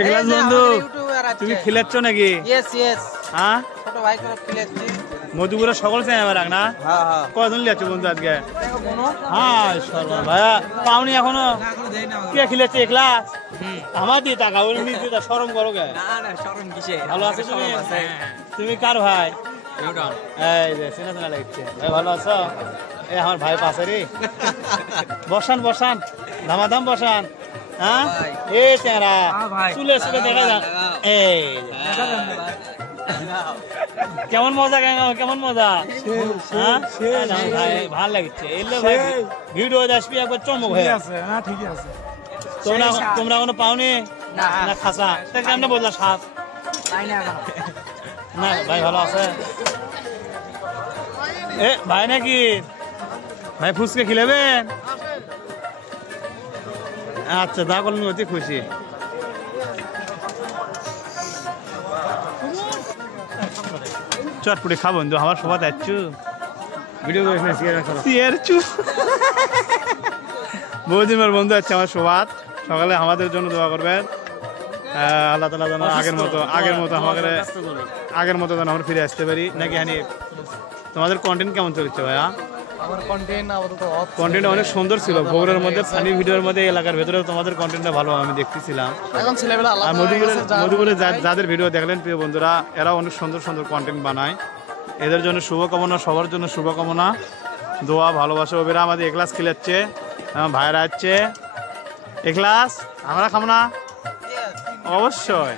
এক্লাস বন্ধু তুমি খিলাচ্ছ নাকি? হ্যাঁ ছোট ভাই করে খিলাচ্ছি। মধুপুরে সকল চাই আমার রাখ না। কয়জন লিয়াচ্ছ বন্ধু আজকে? হ্যাঁ সর্বন ভাইয়া পাওনি এখনো কে খিলাচ্ছে এক্লাস? আমার দিয়ে টাকা ওই নিজে সরম করো গে। ভালো আছো তুমি? তুমি কার ভাই? এই যে চেনা চেনা লাগছে। ভাই ভালো আছো? এই আমার ভাই পাশে রে। বসান বসান ধামাধাম বসান। হ্যাঁ এই চেহারা চুলে চুলে দেখা যান। এই কেমন মজা কেমন মজা? ভাল লাগছে এলে ভাই ভিডিও আসবি একবার চমক হয়ে তোমরা এখনো পাওনি না খাসা কেমন বললা সাপ না ভাই ভালো আছে এ ভাই নাকি ভাই ফুচকে খিলেবেন? আচ্ছা তা করলেন অতি খুশি। চটপটি খাবো বন্ধু আমার সবাই যাচ্ছু ভিডিও বহুদিন পর বন্ধু আছে আমার সবাত সকালে আমাদের জন্য দোয়া করবেন আল্লাহ তাআলা যেন আগের মতো যেন আমরা ফিরে আসতে পারি নাকি হানি। তোমাদের কন্টেন্ট কেমন চলছে ভাইয়া? আমার কন্টেন্ট অনেক সুন্দর ছিল বগুড়ার মধ্যে ফানি ভিডিওর মধ্যে এলাকার ভেতরে তোমাদের কন্টেন্টটা ভালো আমি দেখতেছিলাম। আর মধুপুরে যাদের ভিডিও দেখলেন প্রিয় বন্ধুরা এরা অনেক সুন্দর সুন্দর কন্টেন্ট বানায় এদের জন্য শুভকামনা সবার জন্য শুভকামনা দোয়া ভালোবাসা। ওবেরা আমাদের এক্লাস খেলাচ্ছে ভাইরা আসছে এক্লাস আমরা খাবো না অবশ্যই